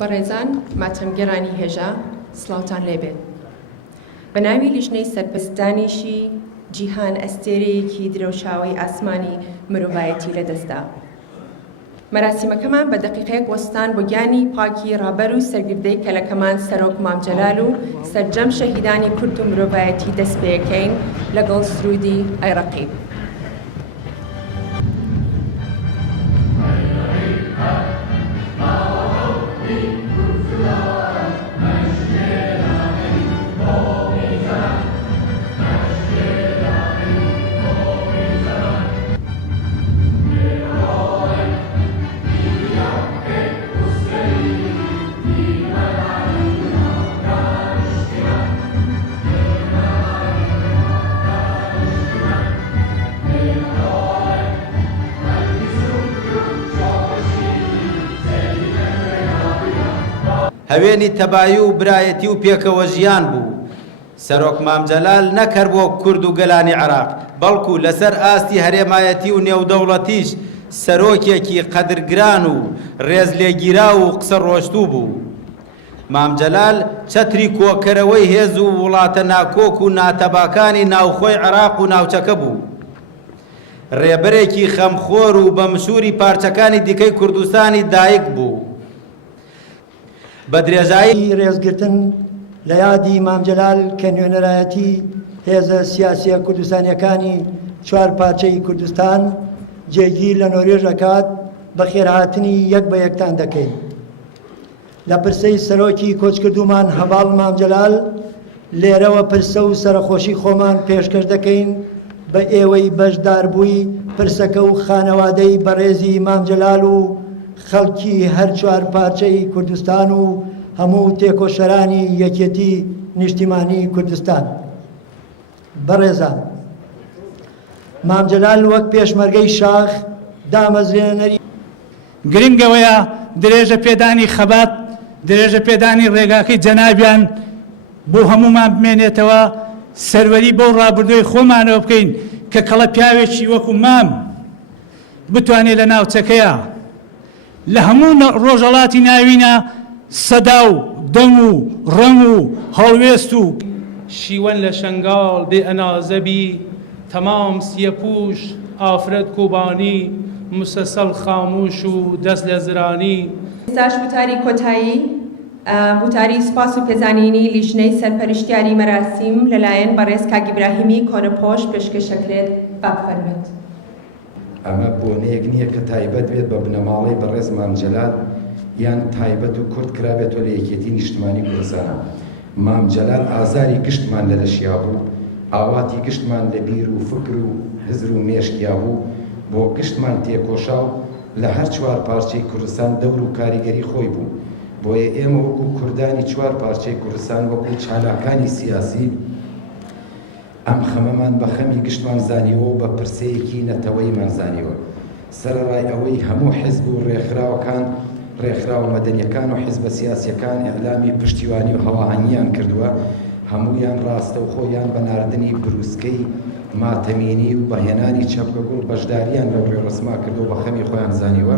بەڕێزان ماتەمگەرانی هێژە سڵاوتان لێبێت. بە ناوی لیژنەی سەرپرستانیشی جیهان ئەستێرەیەکی درەوشاوی ئاسمانی مرۆڤایەتی لەدەستدا. مەراسیمەکەمان بە دەقیقەیەک وەستان بۆ گیانی پاکی ڕابەر و سەرگردەی کەلەکەمان سەرۆک مامجەلال و سەرجەم شەهیدانی کورد و مرۆڤایەتی دەست پێیەکەین لەگەڵ سرودی ئەیڕەقیب. هەوێنی تەبایی و برایەتی و پێکەوە ژیان بوو. سەرۆک مامجەلال نەکرد بۆ کورد و گەلانی عێراق، بەڵکو لەسەر ئاستی هەرێمایەتی و نێودەوڵەتیش سەرۆکێکی قەدرگران و ڕێزلێگیرا و قسە ڕۆشتوو بوو. مامجەلال چەتری کۆکەرەوەی هێز و وڵاتە ناکۆک و ناتەباکانی ناوخۆی عێراق و ناوچەکە بوو. ڕێبەرێکی خەمخۆر و بە مشوری پارچەکانی دیکەی کوردستانی دایک بوو. بە درێژایی ڕێزگرتن لە یادی مامجەلال کە نوێنەرایەتی هێزە سیاسیە کوردستانیەکانی چوار پارچەی کوردستان جێگیر لە نۆرێژ ئەکات بە خێرهاتنی یەک بە یەکتان دەکەین. لە پرسەی سەرۆکی کۆچکردومان هەواڵ مامجەلال لێرەوە پرسە و سەرخۆشی خۆمان پێشکەش دەکەین بە ئێوەی بەشداربووی پرسەکە و خانەوادەی بەڕێزی مامجەلال و خەڵکی هەر چوار پارچەی کوردستان و هەموو تێکۆشەرانی یەکێتی نیشتیمانی کوردستان. بەڕێزان، مامجەلال وەک پێشمەرگەی شاخ دامەزرێنەری گرنگەوەیە درێژە پێدانی خەبات، درێژە پێدانی ڕێگاکەی جەنابیان بۆ هەمومان بمێنێتەوە، سەروەری بەو ڕابردووی خۆمانەوە بکەین کە کەڵە پیاوێکی وەکو مام بتوانێت لە ناوچەکەیە لە هەموو ڕۆژەڵاتی ناوینە سەدا و دەم و ڕەم و هەڵوێست و شیوەن لە شنگال بێ ئەنازەبی تەمام سیەپوش ئافرەت کوبانی مسەسەل خاموش و دەست لە زرانی. ئێستاش وتاری کۆتایی وتاری سپاس و پێزانینی لیژنەی سەرپەرشتیاری مەراسیم لەلایەن بەڕێز کاک ئیبراهیمی کۆنەپۆش پێشکەشەکرێت. بافەرمێت. ئەمە بۆنەیەک نییە کە تایبەت بێت بە بنەماڵەی بەڕێز مامجەلال یان تایبەت و کورد کرابێتەوە لە یەکێتی نیشتمانی کوردستانە. مامجەلال ئازاری گشتمان لەلەشیا بوو، ئاواتی گشتمان لە بیر و فکر و هزر و مێشکیا بوو، بۆ گشتمان تێکۆشا و لە هەر چوار پارچەی کوردستان دەور و کاریگەری خۆی بوو. بۆیە ئێمە وەکو کوردانی چوار پارچەی کوردستان وەکو چالاکانی سیاسی ئەم خەمەمان بە خەمی گشتمان زانیوە و بە پرسەیەکی نەتەوەیمان زانیوە. سەرڕای ئەوەی هەموو حیزب و ڕێکخراوە مەدەنیەکان و حیزبە سیاسیەکان ئێعلامی پشتیوانی و هەواهەنگیان کردووە، هەمویان ڕاستە و خۆیان بە ناردنی بروسکەی ماتەمینی و بەهێنانی چەپکەگوڵ بەشداریان لەو ڕێڕسما کردو بە خەمی خۆیان زانیوە.